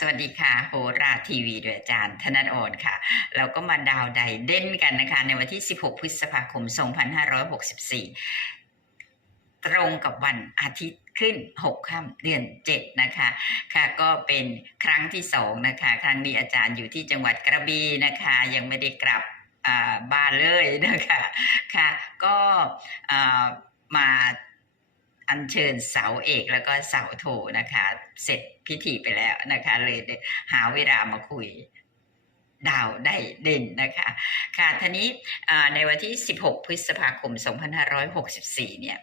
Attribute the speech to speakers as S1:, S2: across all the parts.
S1: สวัสดีค่ะโหราทีวีโดยอาจารย์ธนัทอ่อนค่ะ เราก็มาดาวไดเด่นกันนะคะ ในวันที่ 16 พฤษภาคม 2564 ตรงกับวันอาทิตย์ขึ้น 6 ค่ำเดือน 7 นะคะ ค่ะก็เป็นครั้งที่ 2 นะคะ ครั้งนี้อาจารย์อยู่ที่จังหวัดกระบี่นะคะ ยังไม่ได้กลับบ้านเลยนะคะ ค่ะ ก็มา อัญเชิญเสาเอกแล้วก็เสาโทนะคะ เสร็จพิธีไปแล้วนะคะ เลยหาเวลามาคุยดาวได้เด่นนะคะ ค่ะทีนี้ในวันที่ 16 พฤษภาคม 2564 เนี่ย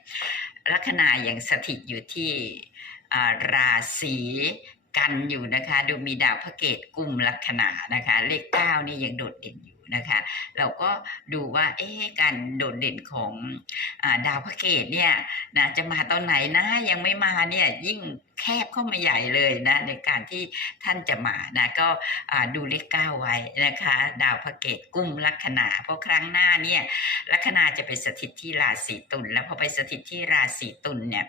S1: ลัคนายังสถิตอยู่ที่ราศีกันอยู่นะคะ ดูมีดาวพระเกตกุมลัคนานะคะ เลขเก้านี่ยังโดดเด่นอยู่ นะคะเราก็ดูว่าเอ๊การโดดเด่นของอดาวพระเกตเนี่ยนะจะมาตอนไหนนะยังไม่มาเนี่ยยิ่งแคบเข้ามาใหญ่เลยนะในการที่ท่านจะมานะก็ดูเลขเก้าไว้นะคะ ดาวพระเกตกุมลัคนาเพราะครั้งหน้าเนี่ยลัคนาจะไปสถิตที่ราศีตุลแล้วพอไปสถิตที่ราศีตุลเนี่ย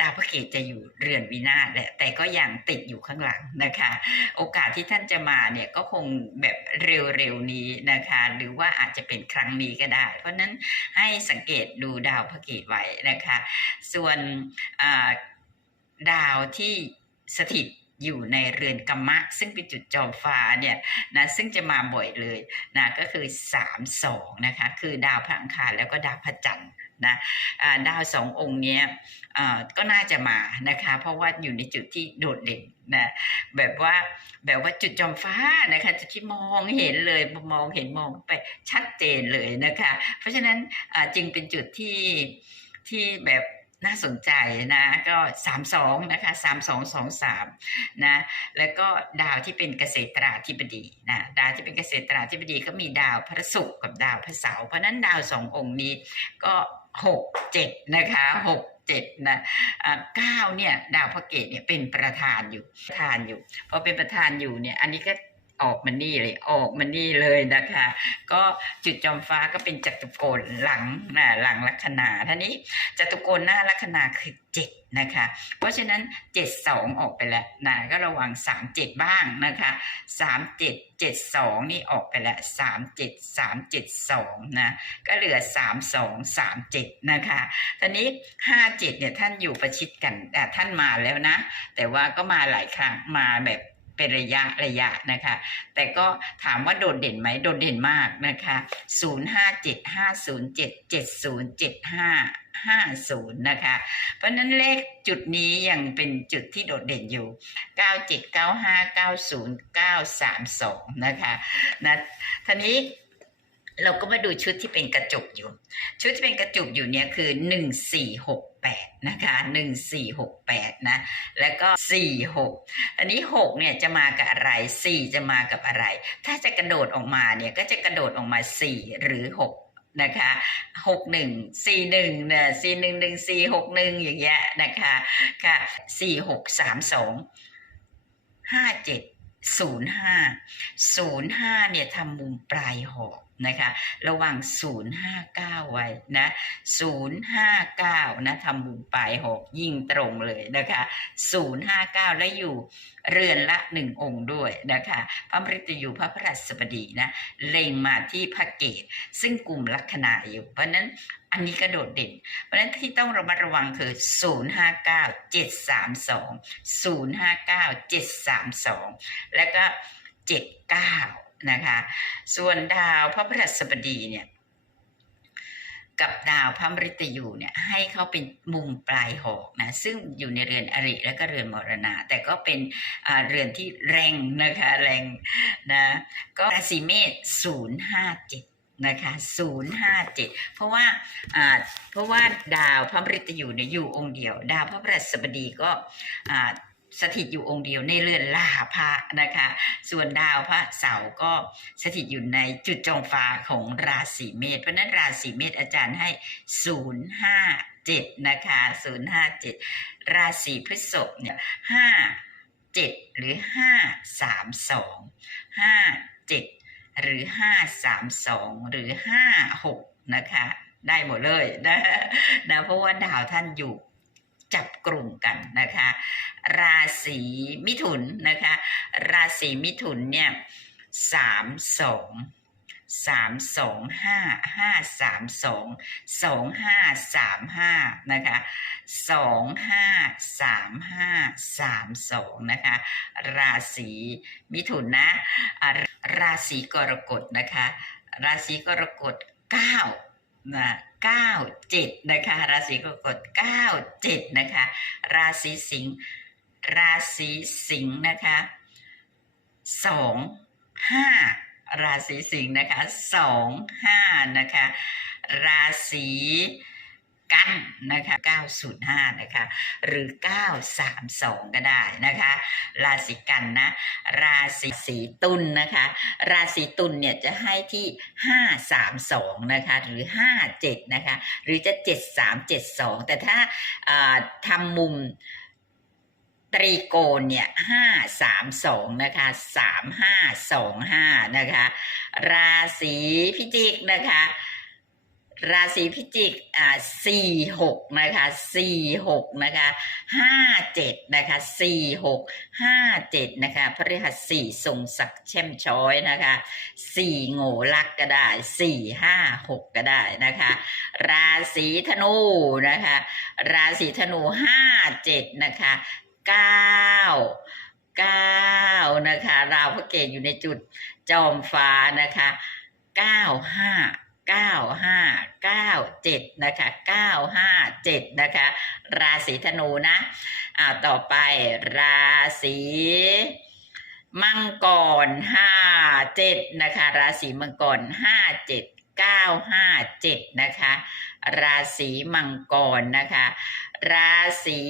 S1: ดาวพระเกตจะอยู่เรือนวินาศแหละแต่ก็ยังติดอยู่ข้างหลังนะคะ โอกาสที่ท่านจะมาเนี่ยก็คงแบบเร็วๆนี้นะคะ หรือว่าอาจจะเป็นครั้งนี้ก็ได้ เพราะนั้นให้สังเกตดูดาวพระเกตไว้นะคะ ส่วนดาวที่สถิตอยู่ในเรือนกัมมะ ซึ่งเป็นจุดจอมฟ้าเนี่ยนะซึ่งจะมาบ่อยเลยนะก็คือ3 2นะคะคือดาวพระอังคารแล้วก็ดาวพระจันทร์ นะดาวสององค์เนี้ยก็น่าจะมานะคะ เพราะว่าอยู่ในจุดที่โดดเด่นนะแบบว่าแบบว่าจุดจอมฟ้านะคะจุดที่มองเห็นเลยมองเห็นมองไปชัดเจนเลยนะคะ เพราะฉะนั้นจึงเป็นจุดที่ที่แบบน่าสนใจนะก็สามสองนะคะสามสองสองสามนะแล้วก็ดาวที่เป็นเกษตราธิบดีนะดาวที่เป็นเกษตราธิบดีก็มีดาวพระศุกร์กับดาวพระเสาร์เพราะนั้นดาวสององค์นี้ก็ หกเจ็ดนะคะหกเจ็ดนะเก้าเนี่ยดาวพระเกตเนี่ยเป็นประธานอยู่ประธานอยู่พอเป็นประธานอยู่เนี่ยอันนี้ก็ออกมานี่เลยออกมานี่เลยนะคะ ก็จุดจอมฟ้าก็เป็นจัตุโกนหลังนะหลังลัคนาท่านี้จัตุโกนหน้าลัคนาคือเจ็ด นะคะ เพราะฉะนั้นเจ็ดสองออกไปแล้วนะก็ระวังสามเจ็ดบ้างนะคะสามเจ็ดเจ็ดสองนี่ออกไปแล้วสามเจ็ดสามเจ็ดสองนะ ก็เหลือสามสองสามเจ็ดนะคะตอนนี้ห้าเจ็ดเนี่ยท่านอยู่ประชิดกันแต่ท่านมาแล้วนะ แต่ว่าก็มาหลายครั้งมาแบบ เป็นระยะระยะนะคะ แต่ก็ถามว่าโดดเด่นไหมโดดเด่นมากนะคะ 0 5 7 5 0 7 7 0 7 5 50 นะคะ เพราะนั้นเลขจุดนี้ยังเป็นจุดที่โดดเด่นอยู่ 97 95 90 932นะคะนะท่านี้ เราก็มาดูชุดที่เป็นกระจุกอยู่ ชุดที่เป็นกระจุกอยู่เนี่ยคือ1468นะคะ1468นะ แล้วก็46อันนี้6เนี่ยจะมากับอะไร4จะมากับอะไร ถ้าจะกระโดดออกมาเนี่ยก็จะกระโดดออกมา4หรือ6นะคะหกหนึ่งสี่หนึ่งเนี่ยสี่หนึ่งหนึ่งสี่หกหนึ่งอย่างเงี้ยนะคะค่ะสี่หกสามสองห้าเจ็ดศูนย์ห้าศูนย์ห้าเนี่ยทำมุมปลายหอก นะคะระวังศูนย์ห้าเก้าไว้นะศูนย์ห้าเก้านะทำมุมปลายหกยิ่งตรงเลยนะคะศูนย์ห้าเก้าและอยู่เรือนละหนึ่งองค์ด้วยนะคะ พระมฤตยูพระพระราชบดีนะ เล็งมาที่พระเกตซึ่งกลุ่มลัคนาอยู่ เพราะฉะนั้นอันนี้ก็โดดเด่น เพราะฉะนั้นที่ต้องระมัดระวังคือ 059 732 059 732 แล้วก็ 79 นะคะ ส่วนดาวพระพฤหัสบดีเนี่ยกับดาวพระมฤตยูเนี่ยให้เขาเป็นมุมปลายหอกนะซึ่งอยู่ในเรือนอริและก็เรือนมรณาแต่ก็เป็นเรือนที่แรงนะคะแรงนะก็ราศีเมษ057นะคะ057เจ็ดเพราะว่าเพราะว่าดาวพระมฤตยูเนี่ยอยู่องค์เดียว ดาวพระพฤหัสบดีก็ สถิตอยู่องค์เดียวในเรือนลาภะนะคะ ส่วนดาวพระเสาร์ก็สถิตอยู่ในจุดจองฟ้าของราศีเมษเพราะฉะนั้นราศีเมษอาจารย์ให้057นะคะ057ราศีพฤษภเนี่ย5 7หรือ532 5 7หรือ532หรือ56นะคะ ได้หมดเลยนะนะเพราะว่าดาวท่านอยู่ จับกลุ่มกันนะคะ ราศีมิถุนนะคะ ราศีมิถุนเนี่ยสามสองสามสองห้าห้าสามสองสองห้าสามห้านะคะสองห้าสามห้าสามสองนะคะ ราศีมิถุนนะราศีกรกฎนะคะ ราศีกรกฎเก้า นะเก้าเจ็ดนะคะ ราศีกรกฎเก้าเจ็ดนะคะ ราศีสิงห์ราศีสิงห์นะคะสองห้าราศีสิงห์นะคะสองห้านะคะ ราศี กันนะคะ 905 นะคะ หรือ 932 ก็ได้นะคะ ราศีกันนะ ราศีสีตุลนะคะ ราศีตุลเนี่ยจะให้ที่ 532 นะคะ หรือ 57 นะคะ หรือจะ 7372 แต่ถ้าอ่าทำมุมตรีโกณเนี่ย532นะคะ3525นะคะ ราศีพิจิกนะคะ ราศีพิจิก อ่าสี่หกนะคะสี่หกนะคะห้าเจ็ดนะคะสี่หกห้าเจ็ดนะคะพฤหัสสี่ทรงศักดิ์เข้มช้อยนะคะสี่โง่ลักก็ได้สี่ห้าหกก็ได้นะคะ ราศีธนูนะคะ ราศีธนูห้าเจ็ดนะคะเก้าเก้านะคะ ราวพระเกตอยู่ในจุดจอมฟ้านะคะเก้าห้า เก้าห้าเก้าเจ็ดนะคะเก้าห้าเจ็ดนะคะ ราศีธนูนะอ่าต่อไปราศีมังกรห้าเจ็ดนะคะ ราศีมังกรห้าเจ็ดเก้าห้าเจ็ดนะคะ ราศีมังกรนะคะ ราศี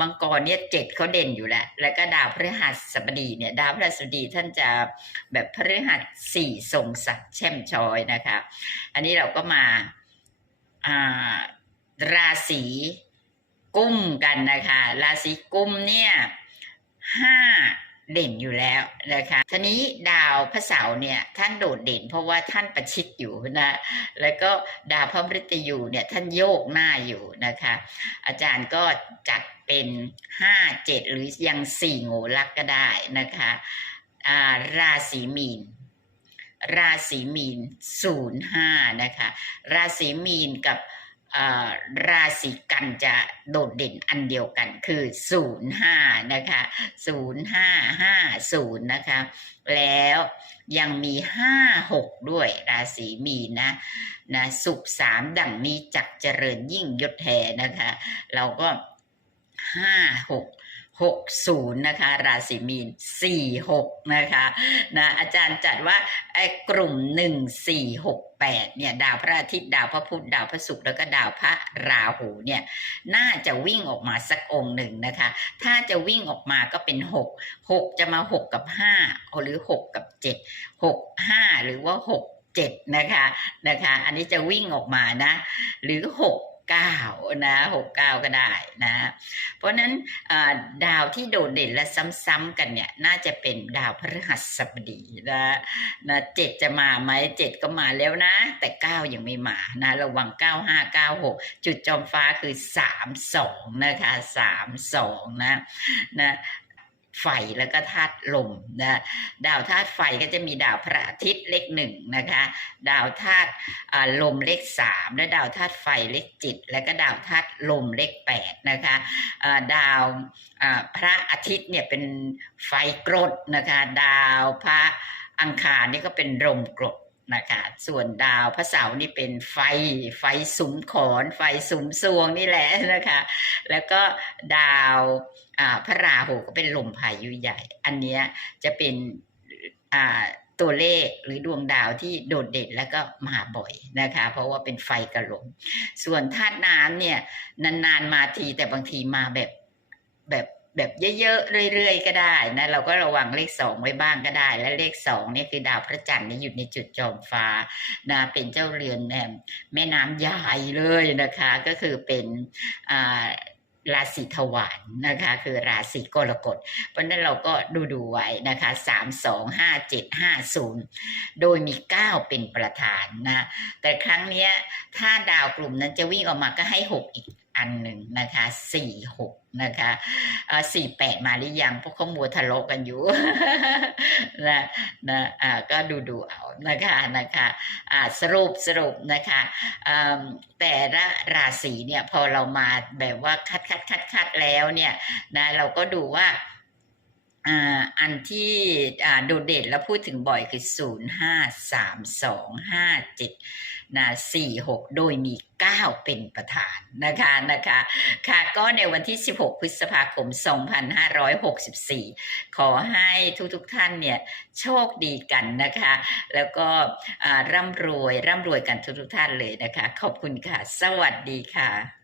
S1: มังกรเนี่ยเจ็ดเขาเด่นอยู่แล้ว แล้วก็ดาวพฤหัสบดีเนี่ยดาวพฤหัสบดีท่านจะแบบพฤหัสสี่ทรงศักดิ์แช่มช้อยนะคะ อันนี้เราก็มาอ่าราศีกุ้มกันนะคะ ราศีกุ้มเนี่ยห้า เด่นอยู่แล้วนะคะทีนี้ดาวพระเสาร์เนี่ยท่านโดดเด่นเพราะว่าท่านประชิดอยู่นะแล้วก็ดาวพระมฤตยูเนี่ยท่านโยกหน้าอยู่นะคะ อาจารย์ก็จัดเป็นห้าเจ็ดหรือยังสี่โงลักก็ได้นะคะาราศีมีน ราศีมีนศูนย์ห้านะคะ ราศีมีนกับ ราศีกันจะโดดเด่นอันเดียวกันคือ0ูนย์ห้านะคะศูนย์ห้าห้าศูนย์นะคะ แล้วยังมีห้าหกด้วยราศีมีนะนะสุขสามดังนี้จักเจริญยิ่งยศแห่นะคะ เราก็ห้าหกศูนย์นะคะ ราศีมีนสี่หกนะคะนะอาจารย์จัดว่าไอ้กลุ่มหนึ่งสี่หกแปดเนี่ย ดาวพระอาทิตย์ดาวพระพุธดาวพระศุกร์แล้วก็ดาวพระราหูเนี่ย น่าจะวิ่งออกมาสักองค์หนึ่งนะคะ ถ้าจะวิ่งออกมาก็เป็นหกหกจะมาหกกับห้าหรือหกกับเจ็ดหกห้าหรือว่าหกเจ็ดนะคะนะคะ อันนี้จะวิ่งออกมานะ หรือหก เก้านะหกเก้าก็ได้นะ เพราะฉะนั้นดาวที่โดดเด่นและซ้ำๆกันเนี่ยน่าจะเป็นดาวพฤหัสบดีนะนะเจ็ดจะมาไหมเจ็ดก็มาแล้วนะ แต่เก้ายังไม่มานะระวังเก้าห้าเก้าหกจุดจอมฟ้าคือสามสองนะคะสามสองนะนะ ไฟแล้วก็ธาตุลมนะดาวธาตุไฟก็จะมีดาวพระอาทิตย์เลขหนึ่งนะคะดาวธาตุลมเลขสามและดาวธาตุไฟเลขจิต และก็ดาวธาตุลมเลขแปดนะคะดาวพระอาทิตย์เนี่ยเป็นไฟกรดนะคะดาวพระอังคารนี่ก็เป็นลมกรด นะคะส่วนดาวพระเสาร์นี่เป็นไฟไฟสุมขอน ไฟสุมซวงนี่แหละนะคะ แล้วก็ดาวพระราหูก็เป็นลมพายุใหญ่ อันเนี้ยจะเป็นตัวเลขหรือดวงดาวที่โดดเด่นแล้วก็มาบ่อยนะคะ เพราะว่าเป็นไฟกับลมส่วนธาตุน้ำเนี่ยนานๆมาทีแต่บางทีมาแบบแบบ แบบเยอะๆเรื่อยๆก็ได้นะเราก็ระวังเลขสองไว้บ้างก็ได้ และเลขสองนี่คือดาวพระจันทร์นี่อยู่ในจุดจอมฟ้านะเป็นเจ้าเรือนแม่แม่น้ำใหญ่เลยนะคะ ก็คือเป็นอ่าราศีถวานนะคะคือราศีกรกฎ เพราะนั้นเราก็ดูดูไว้นะคะสามสองห้าเจ็ดห้าศูนย์โดยมีเก้าเป็นประธานนะแต่ครั้งเนี้ยถ้าดาวกลุ่มนั้นจะวิ่งออกมาก็ให้หกอีก อันหนึ่งนะคะสี่หกนะคะสี่แปดมาหรือยังพวกเขามัวทะเลาะกันอยู่นะนะอ่าก็ดูดูเอานะคะนะคะอ่าสรุปสรุปนะคะแต่ละราศีเนี่ยพอเรามาแบบว่าคัดคัดคัดคัดแล้วเนี่ยนะเราก็ดูว่า อันที่โดดเด่นแล้วพูดถึงบ่อยคือ 0 5 3 2 5 7นะ4 6 โดยมี 9 เป็นประธานนะคะนะคะค่ะก็ในวันที่ 16 พฤษภาคม 2564 ขอให้ทุกๆทท่านเนี่ยโชคดีกันนะคะ แล้วก็ร่ำรวยร่ำรวยกันทุกๆท่านเลยนะคะ ขอบคุณค่ะ สวัสดีค่ะ